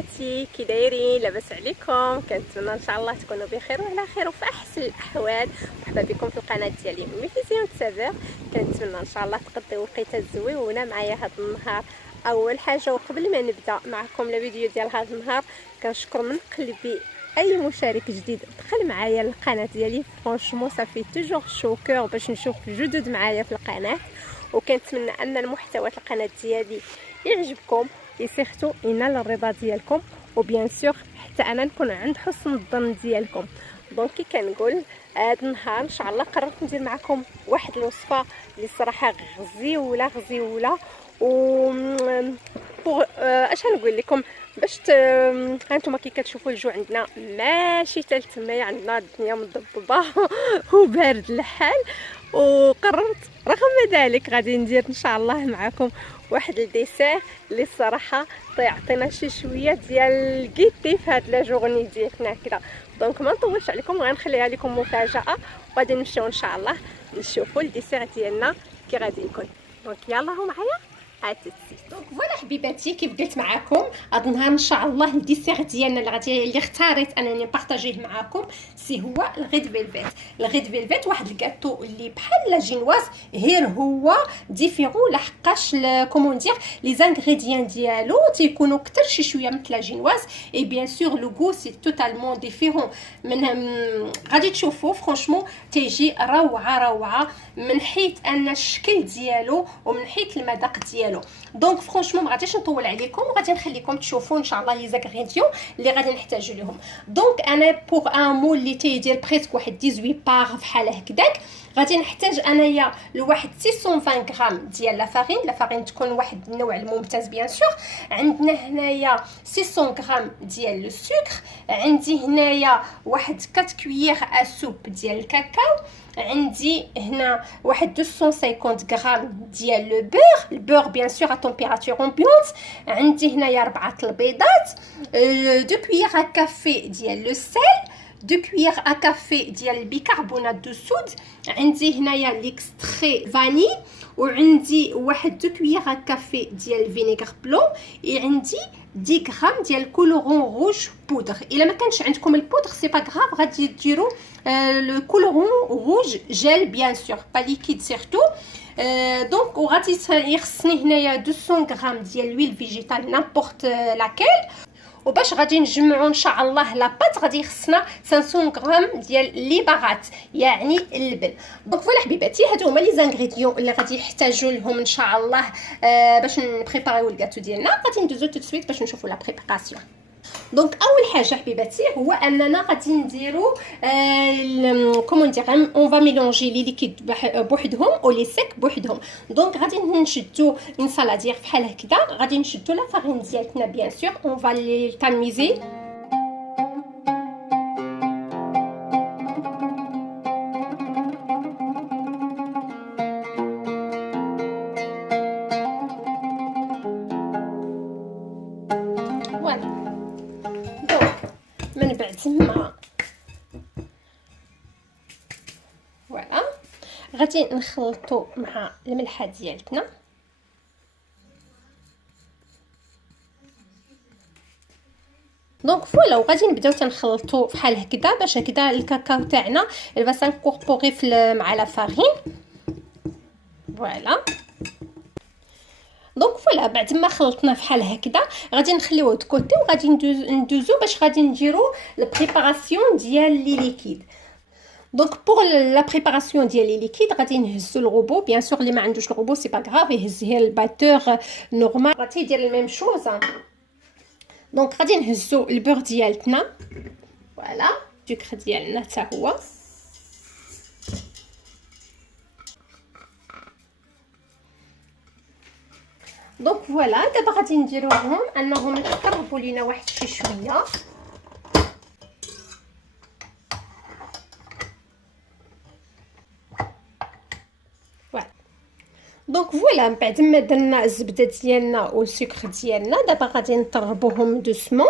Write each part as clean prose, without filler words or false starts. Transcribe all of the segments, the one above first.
حبيباتي، كي دايرين؟ لاباس عليكم؟ كنتمنى ان شاء الله تكونوا بخير وعلى خير وفي احسن الاحوال. مرحبا بكم في القناه ديالي ميفيزيون سافور. كنتمنى ان شاء الله تقضيو وقيته زويونه معايا هذا النهار. اول حاجه وقبل ما نبدا معكم الفيديو ديال هذا النهار، كنشكر من قلبي اي مشارك جديد دخل معايا القناه ديالي. فرانشمون صافي توجور شوكور باش نشوف الجدد معايا في القناه، وكنتمنى ان المحتوى القناه ديالي يعجبكم، سيرتو ينال الرضا ديالكم، وبيان سور حتى انا نكون عند حسن الظن ديالكم. دونك كي كنقول هذا النهار ان شاء الله قررت ندير معكم واحد الوصفه اللي صراحه غزيوله غزيوله و بوغ اش غنقول لكم باش هانتوما كي كتشوفوا الجو عندنا ماشي حتى تمايا، عندنا الدنيا مضببه وبارد الحال، وقررت رغم ذلك غادي ندير ان شاء الله معكم واحد الديسير اللي الصراحه تيعطينا شي شويه ديال الكيتي في هاد لا جورني ديالنا كده. دونك ما نطولش عليكم، غنخليها لكم مفاجاه، وغادي نمشيو ان شاء الله نشوفوا الديسير ديالنا كي غادي يكون. دونك يلا هو معايا دونك فوالا حبيباتي، كيف قلت معكم هذا النهار ان شاء الله الديسير ديالنا اللي اختاريت انني نبارطاجيه معكم سي هو الغيد فيلفيت. الغيد فيلفيت واحد الكاتو اللي بحال لا جينواز، غير هو ديفيرون لحقاش كومون دير لي زانغريديان ديالو تيكونوا اكثر شي شويه مثل لا جينواز، اي بيان سور لو غو سي توتالمون ديفيرون. من غادي تشوفوا فرانشمون تيجي روعه من حيث ان الشكل ديالو ومن حيث المذاق ديالو. دونك فرانشمون ما غاديش نطول عليكم، وغادي نخليكم تشوفوا ان شاء الله لي زانغريديون اللي غادي نحتاجو لهم. دونك انا بوغ ان مول اللي تيدير بريسك واحد 18 باغ بحال هكذاك، غادي نحتاج انايا لواحد 620 غرام ديال لا فارين تكون واحد النوع الممتاز بيان سور. عندنا هنايا 600 غرام ديال لو سكر، عندي هنايا واحد 4 كويير ا سوب ديال الكاكاو، عندي هنا واحد 250 غرام ديال لو البور بيان سور ا تمبيراتور امبيونت، عندي هنايا 4 البيضات، 2 كويير ا كافي ديال لو سيل، 2 كويير ا كافي ديال البيكربونات دو سود، عندي هنايا ليكستري فاني، وعندي واحد 2 كويير ا كافي ديال الفينيغر بلون، عندي 10 غرام ديال الكولورون روج بودر. الا ما كانش عندكم البودر سي با غراف، غادي ديروا لو كولورون روج جيل بيان سور با ليكيد سيرتو. دونك وغادي يخصني هنايا 200 غرام ديال لويل فيجيتال نامبورط لاكيل. وباش غادي نجمعوا ان شاء الله لاباط غادي يخصنا 500 غرام ديال لي باغات يعني اللبن. دونك فوالا حبيباتي، هادو هما لي زانغريديون اللي غادي يحتاجوا لهم ان شاء الله باش نبريباريو الكاتو ديالنا. غادي ندوزو تو سويت باش نشوفوا لا بريباراسيون. دونك اول حاجه حبيباتي هو اننا غادي نديرو كومون دير اون فا ميلونجي لي ليكيد بوحدهم او لي سيك بوحدهم. دونك غادي نشدو اون سالادير بحال هكذا، غادي نشدو لا فارين ديالتنا بيان سور اون فا لي تاميزي. فوالا دونك من بعد ما فوالا غادي نخلطو مع الملحه ديالتنا. دونك فوالا وغادي نبداو تنخلطو بحال هكذا باش هكذا الكاكاو تاعنا الفا سانكوربوري مع لا فارين. فوالا دونك فوالا بعد ما خلطنا بحال هكذا غادي نخليوه دو كوتي، وغادي ندوزو باش غادي نديرو البريباراسيون ديال لي ليكيد. دونك بور لا بريباراسيون ديال لي ليكيد غادي نهزو الروبو بيان سور اللي ما عندوش الروبو سي با غراف يهز غير الباتور نورمال غادي يدير الميم شوز. دونك غادي نهزو البور ديالتنا فوالا السكر ديالنا حتى هو. دونك فوالا دابا غادي نديروهم انهم يقربوا لينا واحد شي شويه. دونك فوالا بعد ما درنا الزبده ديالنا والسكر ديالنا دابا غادي نطربوهم دوسمون.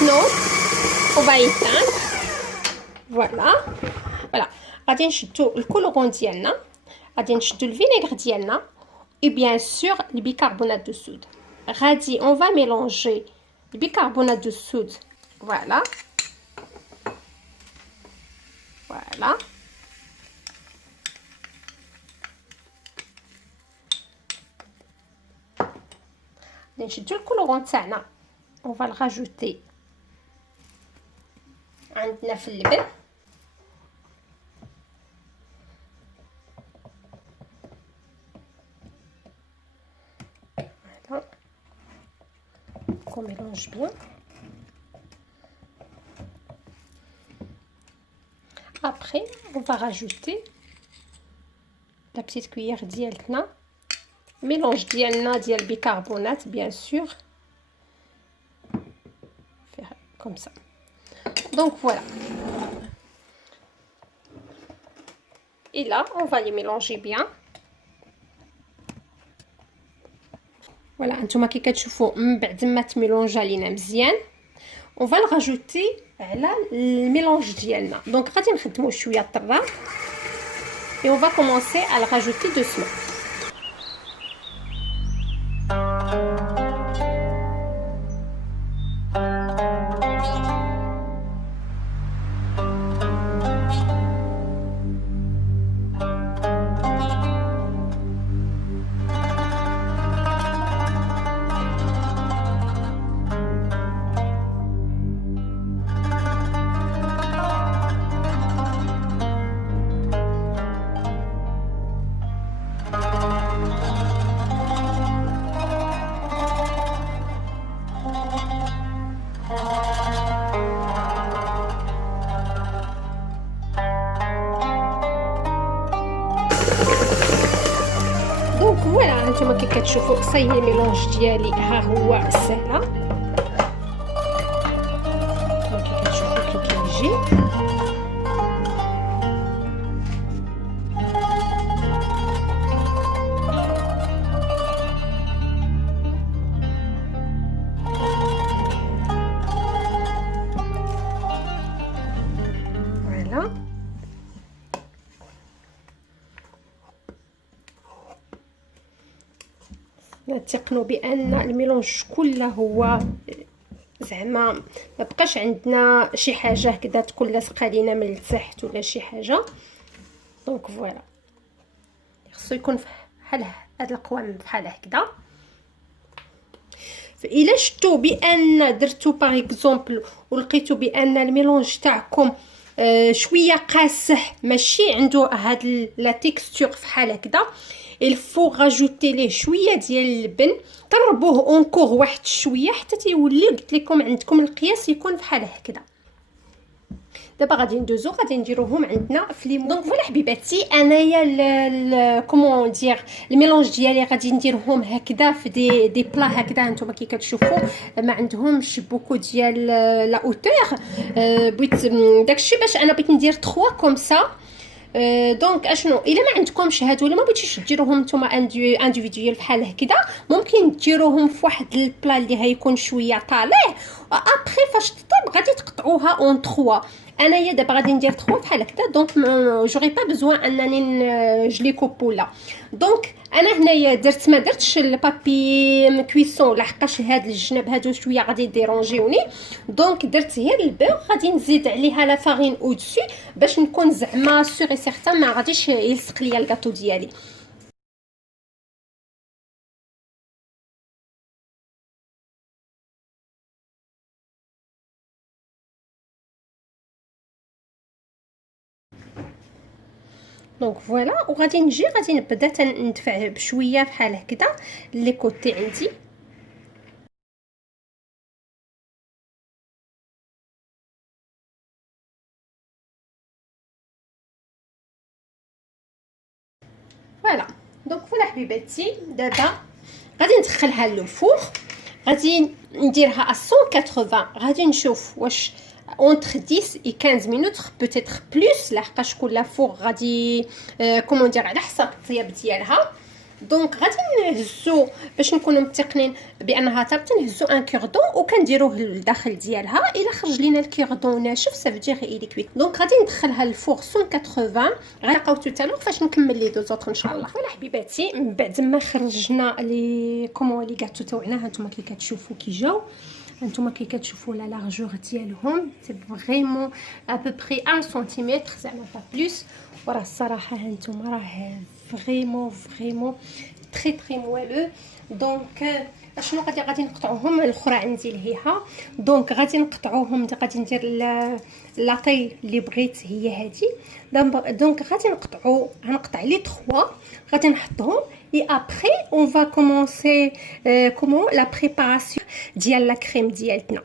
Non, on va éteindre. Voilà. Voilà. غادي نشدو الكولورون ديالنا، غادي نشدو الفينيغر ديالنا et bien sûr le bicarbonate de soude. غادي on va mélanger le bicarbonate de soude. Voilà. Voilà. غادي نشدو الكولورون تاعنا، on va le rajouter عندنا في اللبن. Voilà. On mélange bien. Après, on va rajouter la petite cuillère ديالنا mélange ديالنا ديال bicarbonate bien sûr. Faire comme ça. Donc voilà. Et là, on va les mélanger bien. فوالا نتوما كي كتشوفوا من بعد ما تميلونجا لينا مزيان اون فا نراجوتي على الميلونج ديالنا. دونك غادي نخدموا شويه الطرا اي اون فا كومونسي ا راجوتي دوسمون. دونك فوالا هانتوما كي كتشوفوا صايب الميلونج ديالي ها هو ساهله. هانتوما كي كتشوفوا كي كيجي فوالا. نتيقنوا بان الميلونج كله هو زعما ما بقاش عندنا شي حاجه هكذا تكون لاصقه لينا من التحت ولا شي حاجه. دونك فوالا خصو يكون بحال هاد القوام بحال هكذا. فإلا شفتوا بان درتو باغ اكزومبل ولقيتوا بان الميلونج تاعكم شويه قاسح ماشي عنده هاد لا تيكستور فحال هكذا الفو راجوتي ليه شويه ديال اللبن قربوه اونكور واحد شويه حتى تيولي قلت لكم عندكم القياس يكون بحال هكذا. دابا غادي ندوزو غادي نديروهم عندنا في ليمون. دونك فوالا حبيباتي انايا كومون دير الميلونج ديالي غادي نديرهم هكذا في دي بلا هكذا. نتوما كي كتشوفوا ما عندهمش بوكو ديال لا اوتور. بغيت داكشي باش انا بغيت ندير 3 كوم سا. دونك اشنو الا ما عندكمش هادو ولا ما بغيتيش ديروهم نتوما انديفيدويال بحال هكذا ممكن ديروهم في واحد البلا اللي هيكون شويه طالع ابري فاش تطيب غادي تقطعوها اون 3. انايا دابا غادي ندير 3 بحال هكذا. دونك جوري با بزوان انني نجليكو بولا. دونك انا هنايا ما درتش البابي كويسون لحقاش هاد الجناب هادو شويه غادي ديرونجيوني. دونك درت غير البيغ غادي نزيد عليها لا فارين او دسي باش نكون زعما سوري سيغتان ما غاديش يلصق ليا الكاطو ديالي. دونك فوالا وغادي نجي غادي نبدا ندفع بشويه بحال هكذا لي كوتي عندي. فوالا دونك فوالا حبيباتي دابا غادي ندخلها للفور غادي نديرها ا 180. غادي نشوف واش entre 10 et 15 minutes peut-être plus لحقاش كل فور غادي كومون دير على حسب الطياب ديالها. دونك غادي نهزو باش نكونوا متقنين بانها طابت، نهزو ان كوردون وكنديروه للداخل ديالها. الا خرج لينا الكوردون ناشف سافدير الي كويت. دونك غادي ندخلها للفوغ 180. غنلقاو توتالور فاش نكمل لي دوزوطر ان شاء الله. فوالا حبيباتي، من بعد ما خرجنا لي كومون لي غاتو تاعنا، هانتوما كي كتشوفوا كي جاو، هانتوما كي كتشوفوا لا لارجور ديالهم سي فريمون ابوبري 1 سنتيمتر زعما با بلوس. وراه الصراحه هانتوما راه فريمون تري موالو. دونك اشنو غادي نقطعوهم؟ الاخرى عندي الهيها، دونك غادي نقطعوهم. غادي ندير لاطي اللي بغيت هي هذه. دونك غادي غنقطع لي 3، غادي نحطهم اي ابري اون فا كومونسي كومون لا بريباراسيون ديال لا كريم ديالتنا.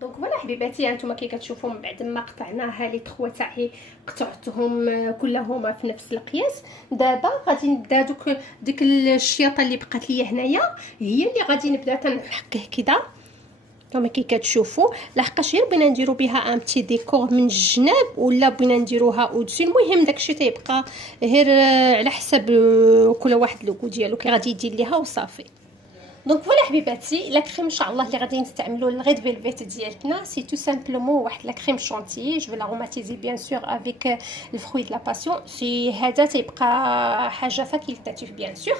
دونك فوالا حبيباتي، هانتوما كي كتشوفوا من بعد ما قطعناها لي 3 تاعي قطعتهم كلهما في نفس القياس. دابا غادي نبدا ديك الشياطه اللي بقات ليا هنايا هي اللي غادي نبدا تنحكه كده كما كي كتشوفوا، لحقاش غير بغينا نديرو بها ان بتي ديكور من الجناب ولا بغينا نديروها اودسي. المهم داكشي تيبقى غير على حسب كل واحد لوغو ديالو كي غادي يدير ليها وصافي. دونك فوالا حبيباتي، لا كريم ان شاء الله اللي غادي نستعملوا الغيد فيلفيت ديالتنا سي تو سامبلومون واحد لا كريم شونتيي. جو لا روماتيزي بيان سور افيك الفروي د لا باسيون. سي هذا تيبقى حاجه فاكيلتاتيف بيان سور.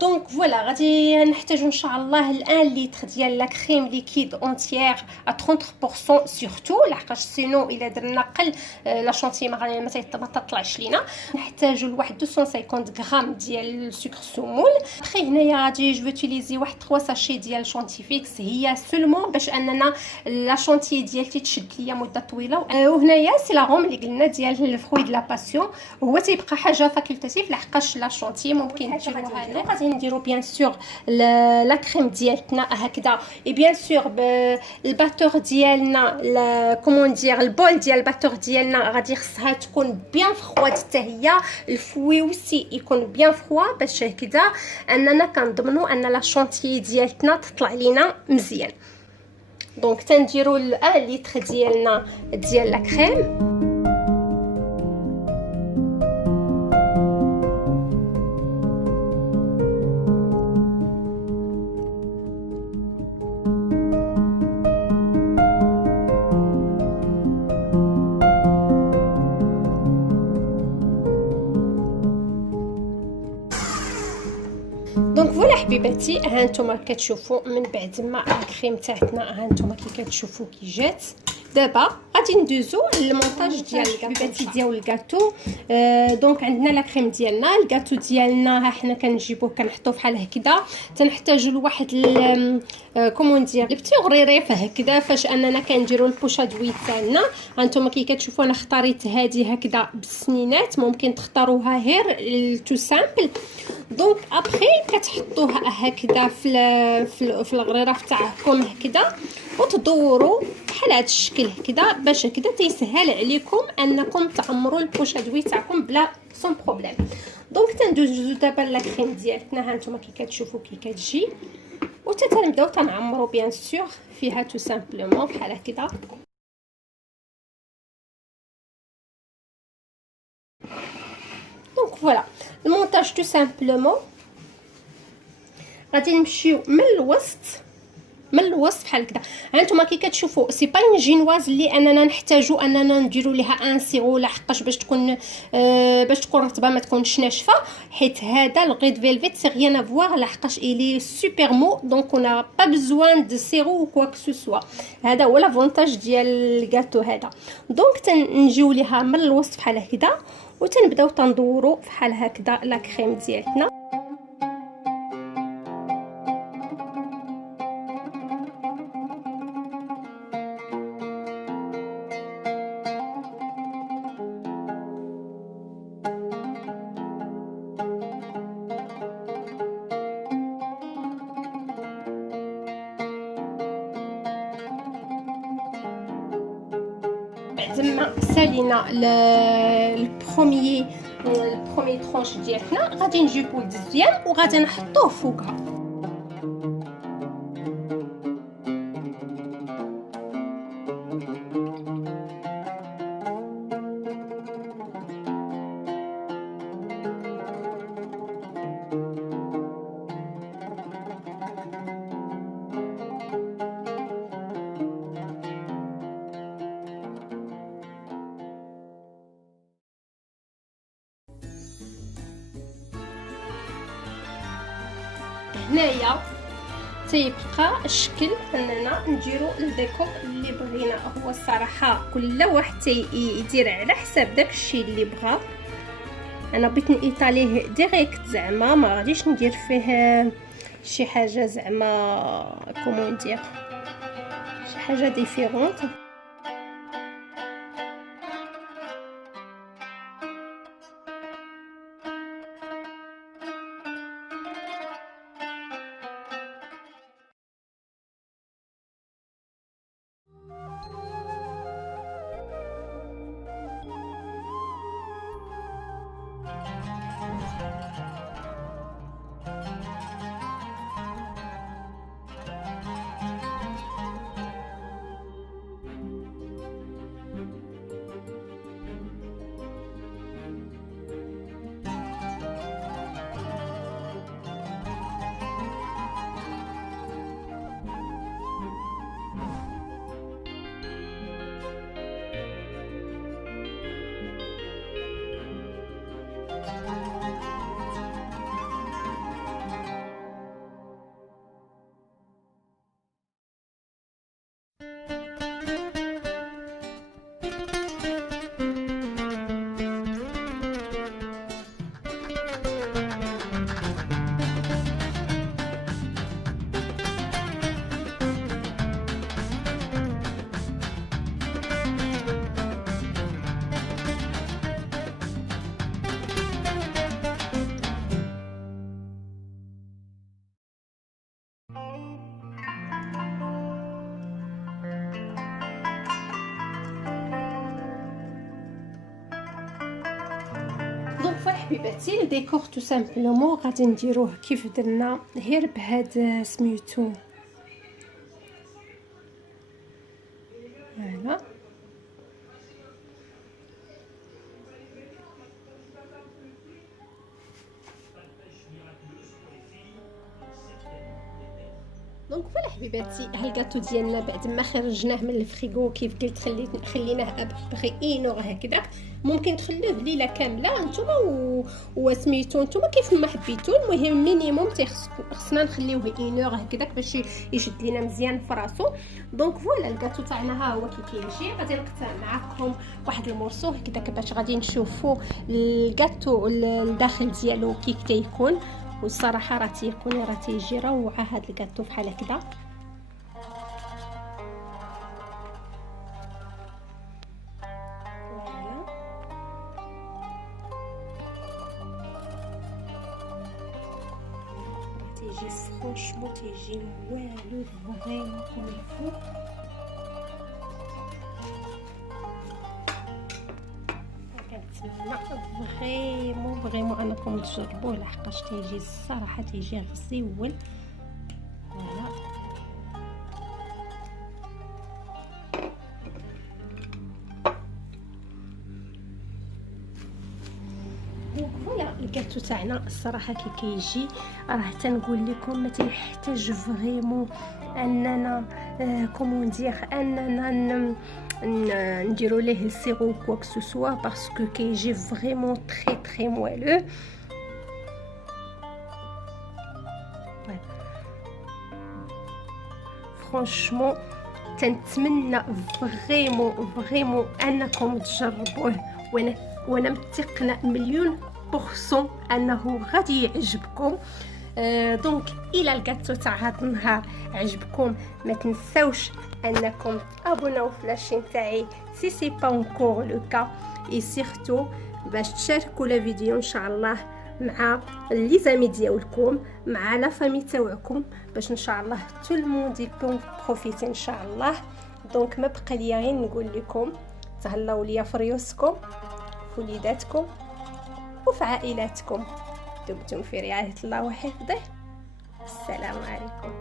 دونك فوالا غادي نحتاجو ان شاء الله الان لتر ديال لا كريم ليكيد اونتيير ا 30% سورتو، لحقاش سينو الا درنا قل لا شونتي ما تطلعش لينا. نحتاجو لواحد 250 غرام ديال السكر سمول. اخي هنايا غادي جو اوتيليزي واحد 3 ساشي ديال شونتيفيكس، هي سولمون باش اننا لا شونتي ديالتي تشد ليا مده طويله. وهنايا سي لا روم اللي قلنا ديال الفروي د لا باسيون، هو تيبقى حاجه فاكولتاتيف لحقاش لا شونتي ممكن نديروها. غادي نديرو بيان سور لا كريم ديالتنا هكذا، اي بيان سور الباتور ديالنا كومون ندير البول ديال الباتور ديالنا غادي خصها تكون بيان فخوات حتى هي. الفوي وسي يكون بيان فخوا باش هكذا اننا كنضمنوا ان لا شونتي ديالتنا تطلع لينا مزيان. دونك تنديروا 1 لتر ديالنا ديال لا كريم. دونك فوالا حبيباتي، ها نتوما كتشوفوا من بعد ما الكريم تاعتنا ها نتوما كي كتشوفوا كي جات. دابا غادي ندوزو للمونتاج ديال الكاباتي ديال الكاطو. دونك عندنا لا كريم ديالنا، الكاطو ديالنا ها حنا كنجيبوه كنحطوه بحال هكذا. تنحتاجوا لواحد كومون ندير البتي غريريف هكذا فاش اننا كنديروا البوشا دويت تاعنا. هانتوما كي كتشوفوا انا اختاريت هذه هكذا بالسنينات، ممكن تختاروها غير تو سامبل. دونك ابري كتحطوها هكذا في الغريرف تاعكم هكذا وتدوروا بحال هذا الشكل هكذا باش هكذا تيسهل عليكم انكم تعمروا البوشادوي تاعكم بلا سون بروبليم. دونك تندوزو دابا لا كريم ديالتنا هانتوما كي كتشوفوا كي كتجي وتنبداو تنعمروا بيان سور فيها تو سامبلومون بحال هكذا. دونك فوالا المونتاج تو سامبلومون غادي نمشيو من الوسط بحال هكذا. هانتوما كي كتشوفوا سي با اون جينواز اللي اننا نحتاجو اننا نديروا ليها ان سيرو لحقاش باش تكون رطبه ما تكونش ناشفه، حيت هذا الغيد فيلفيت سي ريان افوار لحقاش الي سوبر مو. دونك اون با بزوان دو سيرو او كوا كو سوا. هذا هو لافونتاج ديال الكاطو هذا. دونك تنجيو ليها من الوسط بحال هكذا وتنبداو تندوروا بحال هكذا لا كريم ديالتنا. بعد ما سالينا البروميي ترونش ديالنا غادي نجيبو الدزيام وغادي نحطوه فوقها. هنايا تيبقى الشكل اننا نديرو الديكور اللي بغينا. هو الصراحه كل واحد يدير على حساب داكشي اللي بغا. انا بغيت نيطاليه ديريكت، زعما ما غاديش ندير فيه شي حاجه زعما كومون ندير شي حاجه ديفيرونت. دونك حبيباتي الديكور تو سامبلومون غادي نديروه كيف درنا غير بهاد سميتو فوالا. دونك فوالا حبيباتي ها الكاطو ديالنا بعد ما خرجناه من الفريغو كيف قلت خليناه ابغي اينور هكذا. ممكن تخلوه ليله كامله نتوما وسميتو نتوما كيف ما حبيتو. المهم مينيموم خصنا نخليوه اينور هكذاك باش يشد لينا مزيان في راسو. دونك فوالا الكاطو تاعنا ها هو كي كيجي. غادي نقطع معكم واحد المورسو هكذاك باش غادي نشوفوا الكاطو الداخل ديالو كيف تيكون. والصراحه راه تيجي روعه هذا الكاطو بحال هكذا. تيجي فرانشمون تيجي والو فريمون كوم الفو. كنتمنى فريمون انكم تجربوه لحقاش تيجي الصراحه تيجي غزيول. فوالا فوالا الكاطو تاعنا الصراحه كي كيجي راه تنقول لكم ما تيحتاج فريمون اننا كومون دير اننا نديرو ليه السيرو كوا كو سوا باسكو كيجي فريمون تري موالو. فرانشمون تنتمنى فريمون انكم تجربوه وانا متيقنه مليون % انه غادي يعجبكم. دونك الى الكاطو تاع هذا النهار عجبكم ما تنساوش انكم تابوناو في لاشين تاعي سي سي با انكور لو كا اي سيرتو باش تشاركوا لا فيديو ان شاء الله مع لي زامي ديالكم مع لا فامي تاعكم باش ان شاء الله تو الموند يكون بروفيتي ان شاء الله. دونك ما بقى لي غير نقول لكم تهلاو ليا في ريوسكم في وليداتكم وفي عائلاتكم. دمتم في رعايه الله وحفظه. السلام عليكم.